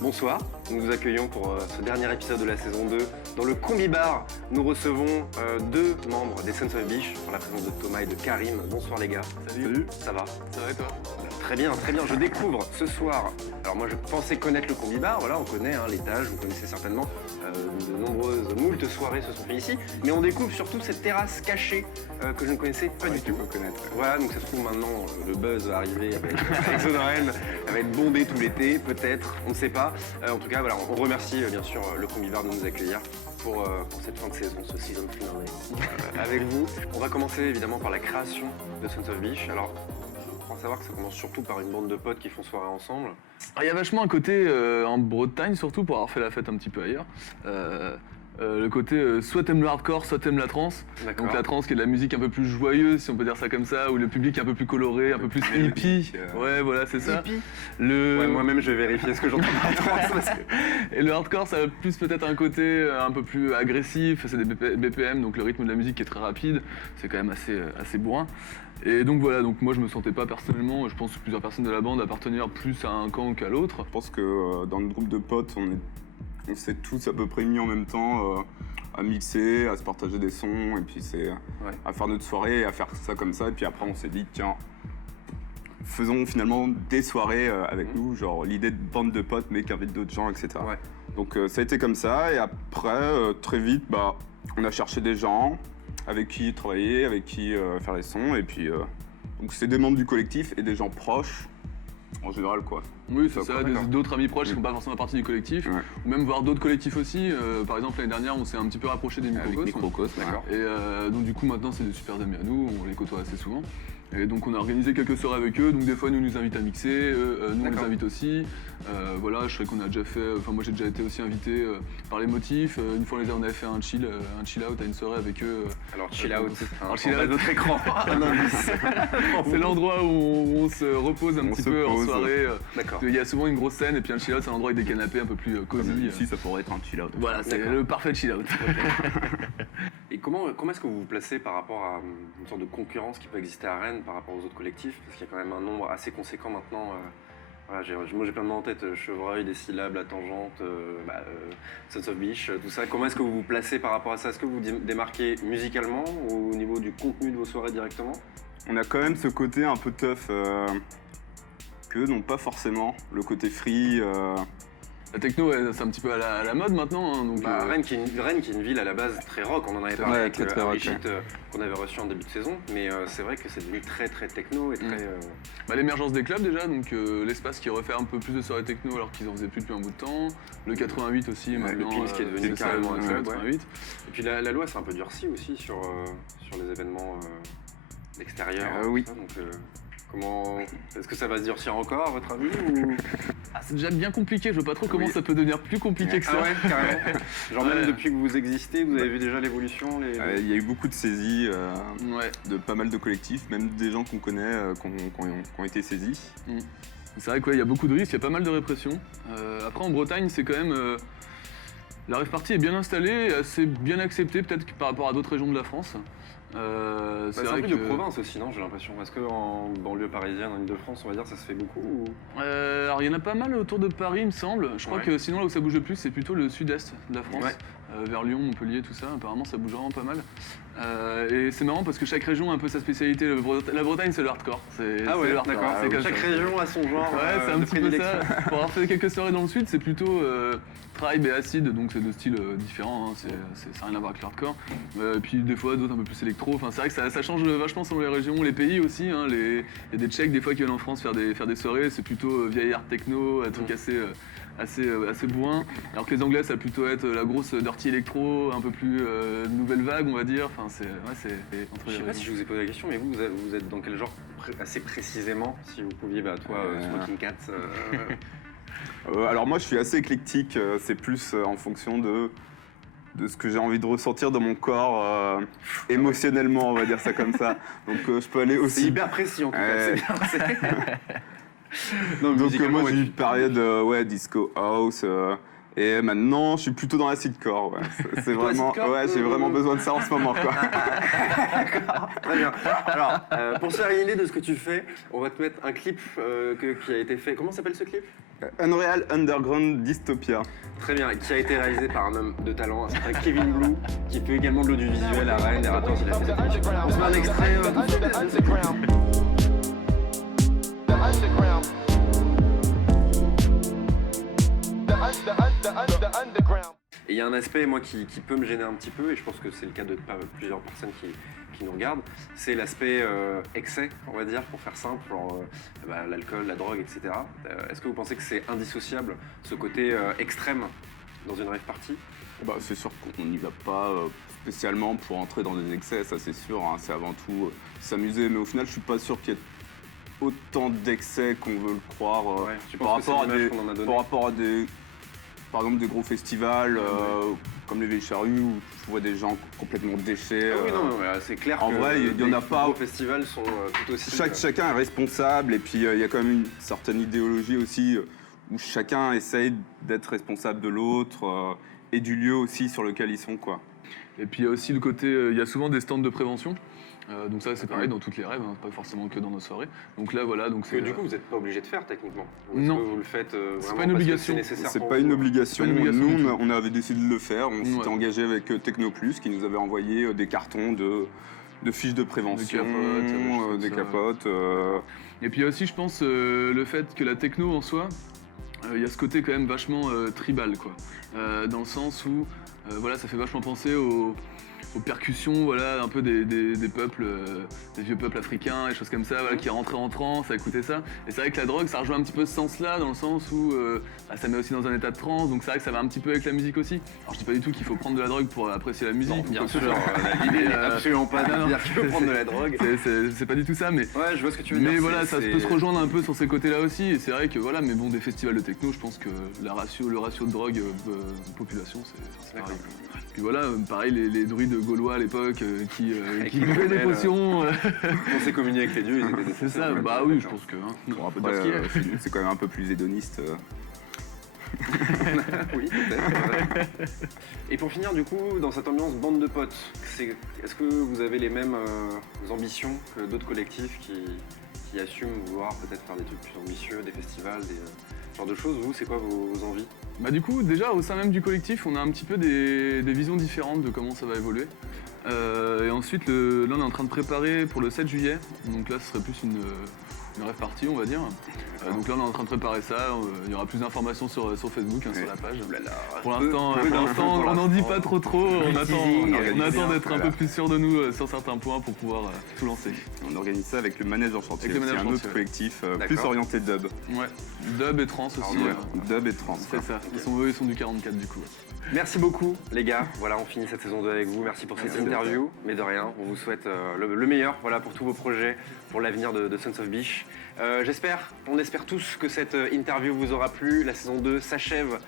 Bonsoir, nous vous accueillons pour ce dernier épisode de la saison 2. Dans le Combi Bar, nous recevons deux membres des Sons of Biche, en la présence de Thomas et de Karim. Bonsoir les gars. Salut. Ça va? Ça va et toi? Très bien, très bien. Je découvre ce soir, alors moi je pensais connaître le Combi Bar, voilà, on connaît l'étage, vous connaissez certainement, de nombreuses, moultes soirées se sont faites ici, mais on découvre surtout cette terrasse cachée que je ne connaissais pas du tout. Connaître. Voilà, donc ça se trouve maintenant, le buzz va arriver avec Sonorel, ça va être bondé tout l'été, peut-être, on ne sait pas. En tout cas, voilà, on remercie bien sûr le Combi Bar de nous accueillir pour cette fin de saison, ce season finale avec vous. On va commencer évidemment par la création de Sons of Biche. Alors, je crois savoir que ça commence surtout par une bande de potes qui font soirée ensemble. Il y a vachement un côté en Bretagne surtout pour avoir fait la fête un petit peu ailleurs. Le côté soit t'aimes le hardcore, soit t'aimes la trance. D'accord. Donc la trance qui est de la musique un peu plus joyeuse, si on peut dire ça comme ça, où le public est un peu plus coloré, un peu plus hippie. Ouais, voilà, c'est ça. Hippie. Le... Ouais, moi-même je vais vérifier ce que j'entends par trance. Parce que... Et le hardcore, ça a plus peut-être un côté un peu plus agressif, c'est des BPM, donc le rythme de la musique qui est très rapide, c'est quand même assez bourrin. Et donc voilà, donc moi je me sentais pas personnellement, je pense que plusieurs personnes de la bande appartenir plus à un camp qu'à l'autre. Je pense que dans notre groupe de potes, on s'est tous à peu près mis en même temps à mixer, à se partager des sons, et puis c'est à faire notre soirée, à faire ça comme ça, et puis après on s'est dit tiens, faisons finalement des soirées avec nous, genre l'idée de bande de potes mais qui invite d'autres gens, etc. Ouais. Donc ça a été comme ça, et après très vite on a cherché des gens avec qui travailler, avec qui faire les sons, et puis donc c'est des membres du collectif et des gens proches en général quoi. Oui, c'est Donc, ça, d'autres amis proches qui ne font pas forcément partie du collectif, Ouais. ou même voir d'autres collectifs aussi. Par exemple, l'année dernière, on s'est un petit peu rapproché des Microcosmes. Microcosme, D'accord. Et donc du coup, maintenant, c'est des super amis à nous, on les côtoie assez souvent. Et donc on a organisé quelques soirées avec eux, donc des fois nous invitent à mixer, nous on les invite aussi. Voilà, je sais qu'on a déjà fait, enfin moi j'ai déjà été aussi invité par les motifs. Une fois on avait fait un chill out à une soirée avec eux. Alors chill out, Alors, chill en bas out. de notre écran, un indice. C'est l'endroit où on se repose un On petit se peu en pose. soirée. D'accord. Il y a souvent une grosse scène et puis un chill out c'est un endroit avec des canapés un peu plus cosy. Ici ça pourrait être un chill out. Voilà, c'est D'accord. le parfait chill out. Et comment est-ce que vous vous placez par rapport à une sorte de concurrence qui peut exister à Rennes par rapport aux autres collectifs? Parce qu'il y a quand même un nombre assez conséquent maintenant. Voilà, moi j'ai plein de noms en tête, Chevreuil, Des Syllabes, La Tangente, Sons of Biche, tout ça. Comment est-ce que vous vous placez par rapport à ça? Est-ce que vous démarquez musicalement ou au niveau du contenu de vos soirées directement? On a quand même ce côté un peu tough qu'eux n'ont pas forcément, le côté free. La techno, c'est un petit peu à la mode maintenant. Hein, donc, Rennes qui est une ville à la base très rock, on en avait parlé vrai, avec très rock, Brigitte qu'on avait reçu en début de saison, mais c'est vrai que c'est devenu très très techno et très... L'émergence des clubs déjà, donc l'espace qui refait un peu plus de soirées techno alors qu'ils en faisaient plus depuis un bout de temps. Le 88 aussi, le maintenant. Pins qui est devenu c'est ça, carrément le un club, 88. Et puis la loi s'est un peu durcie aussi sur les événements extérieurs. Oui. tout ça, donc, est-ce que ça va se durcir encore à votre avis ou... C'est déjà bien compliqué, je vois pas trop comment Oui. ça peut devenir plus compliqué que ça. Ah ouais, carrément. Genre même Ouais. depuis que vous existez, vous avez vu déjà l'évolution Il y a eu beaucoup de saisies Ouais. de pas mal de collectifs, même des gens qu'on connaît qui ont été saisis. C'est vrai qu'il y a beaucoup de risques, il y a pas mal de répression. Après en Bretagne, c'est quand même... la rave party est bien installée, et assez bien acceptée peut-être par rapport à d'autres régions de la France. C'est un truc de province aussi, non, j'ai l'impression. Est-ce qu'en banlieue parisienne, en Ile-de-France, on va dire, ça se fait beaucoup ou... Alors il y en a pas mal autour de Paris, il me semble. Je crois Ouais. que sinon là où ça bouge le plus, c'est plutôt le sud-est de la France. Ouais. Vers Lyon, Montpellier, tout ça. Apparemment, ça bouge vraiment pas mal. Et c'est marrant parce que chaque région a un peu sa spécialité. La Bretagne, c'est le hardcore. Ah ouais, le hardcore. d'accord. C'est comme Chaque ça. région a son genre Ouais, c'est un de petit peu ça. prédilection. Pour avoir fait quelques soirées dans le sud, c'est plutôt tribe et acid, donc c'est deux styles différents. Hein. Ça n'a rien à voir avec le hardcore. Et puis des fois, d'autres un peu plus électro. Enfin, c'est vrai que ça change vachement selon les régions, les pays aussi. Hein. Il y a des Tchèques des fois qui viennent en France faire des soirées. C'est plutôt vieille art techno, un truc assez bourrin, alors que les Anglais, ça va plutôt être la grosse dirty électro, un peu plus nouvelle vague, on va dire. Enfin, c'est entre Je sais pas si je vous ai posé la question, mais vous êtes dans quel genre assez précisément, si vous pouviez, toi, Smoking Cat Alors moi, je suis assez éclectique. C'est plus en fonction de ce que j'ai envie de ressentir dans mon corps émotionnellement, on va dire ça comme ça. Donc je peux aller aussi... C'est hyper précis en tout cas, c'est bien. Donc moi j'ai eu une période disco house et maintenant je suis plutôt dans l'acidcore. Ouais. C'est vraiment, j'ai vraiment besoin de ça en ce moment quoi. D'accord, très bien. Alors pour se faire une idée de ce que tu fais, on va te mettre un clip qui a été fait. Comment s'appelle ce clip? Unreal Underground Dystopia. Très bien, qui a été réalisé par un homme de talent, un certain Kevin Blue, qui fait également de l'audiovisuel à Rennes, des Ratons, il a fait cette émission. On se met un extrait Et il y a un aspect, moi, qui peut me gêner un petit peu, et je pense que c'est le cas de plusieurs personnes qui nous regardent, c'est l'aspect excès, on va dire, pour faire simple, genre l'alcool, la drogue, etc. Est-ce que vous pensez que c'est indissociable, ce côté extrême dans une rave party? C'est sûr qu'on n'y va pas spécialement pour entrer dans des excès, ça c'est sûr, hein, c'est avant tout s'amuser, mais au final je suis pas sûr qu'il y ait autant d'excès qu'on veut le croire par rapport à des par exemple des gros festivals comme les Vieilles Charrues où tu vois des gens complètement déchets. Oui, non, c'est clair en vrai, il y en a pas. Les gros festivals sont tout aussi. Chacun est responsable et puis il y a quand même une certaine idéologie aussi où chacun essaye d'être responsable de l'autre et du lieu aussi sur lequel ils sont quoi. Et puis il y a aussi le côté, il y a souvent des stands de prévention. Donc ça c'est pareil dans toutes les rêves, hein, pas forcément que dans nos soirées. Donc là voilà, donc c'est. Du coup vous n'êtes pas obligé de faire techniquement. Non. Que vous le faites c'est pas une obligation. C'est pas une obligation. Nous on avait décidé de le faire. On s'était engagé avec Technoplus qui nous avait envoyé des cartons de fiches de prévention, des capotes. Et puis il y a aussi je pense le fait que la techno en soi, il y a ce côté quand même vachement tribal quoi. Dans le sens où ça fait vachement penser aux percussions, un peu des peuples, des vieux peuples africains, des choses comme ça, qui rentraient en transe, ça écoutait ça. Et c'est vrai que la drogue, ça rejoint un petit peu ce sens-là, dans le sens où ça met aussi dans un état de transe, donc c'est vrai que ça va un petit peu avec la musique aussi. Alors je dis pas du tout qu'il faut prendre de la drogue pour apprécier la musique. Non, bien sûr, l'idée n'est absolument pas de dire qu'il faut prendre de la drogue. C'est pas du tout ça, mais... Ouais, je vois ce que tu veux dire. Mais voilà, ça peut se rejoindre un peu sur ces côtés-là aussi, et c'est vrai que mais bon, des festivals de techno, je pense que le ratio de drogue population, c'est pareil. Puis voilà, pareil, les druides gaulois à l'époque qui buvaient des potions. On s'est communié avec les dieux, ils étaient des. C'est ça, oui, je pense que. C'est quand même un peu plus hédoniste. Oui, peut-être. Et pour finir, du coup, dans cette ambiance bande de potes, est-ce que vous avez les mêmes ambitions que d'autres collectifs qui assument vouloir peut-être faire des trucs plus ambitieux, des festivals, ce genre de choses? Vous, c'est quoi vos envies? Du coup, déjà, au sein même du collectif, on a un petit peu des visions différentes de comment ça va évoluer. Et ensuite, là, on est en train de préparer pour le 7 juillet. Donc là, ce serait plus une rave party, on va dire. Donc là, on est en train de préparer ça. Il y aura plus d'informations sur Facebook, sur la page. Pour l'instant, on n'en dit pas trop. On attend d'être un peu plus sûr de nous sur certains points pour pouvoir tout lancer. On organise ça avec le Manège en chantier. C'est un autre collectif plus orienté dub. Ouais, dub et trans aussi. Dub et trans. C'est ça. Ils sont du 44 du coup. Merci beaucoup les gars, voilà on finit cette saison 2 avec vous, merci pour cette interview, mais de rien, on vous souhaite le meilleur pour tous vos projets, pour l'avenir de Sons of Biche. On espère tous que cette interview vous aura plu. La saison 2 s'achève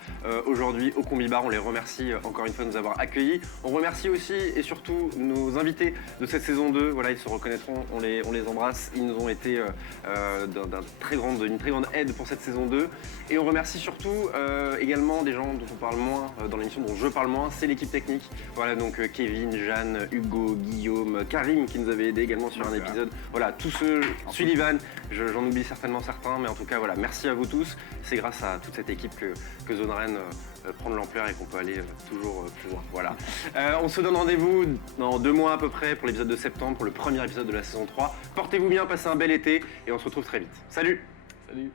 aujourd'hui au Combi Bar. On les remercie encore une fois de nous avoir accueillis. On remercie aussi et surtout nos invités de cette saison 2. Voilà, ils se reconnaîtront, on les embrasse. Ils nous ont été d'une très grande aide pour cette saison 2. Et on remercie surtout également des gens dont on parle moins dans l'émission, dont je parle moins, c'est l'équipe technique. Voilà, donc Kevin, Jeanne, Hugo, Guillaume, Karim qui nous avait aidé également sur un épisode. Voilà, tous ceux, Sullivan, j'en oublie certainement certains, mais en tout cas, voilà, merci à vous tous. C'est grâce à toute cette équipe que Zone Rennes prend de l'ampleur et qu'on peut aller toujours plus loin. Voilà. On se donne rendez-vous dans 2 mois à peu près pour l'épisode de septembre, pour le premier épisode de la saison 3. Portez-vous bien, passez un bel été et on se retrouve très vite. Salut! Salut!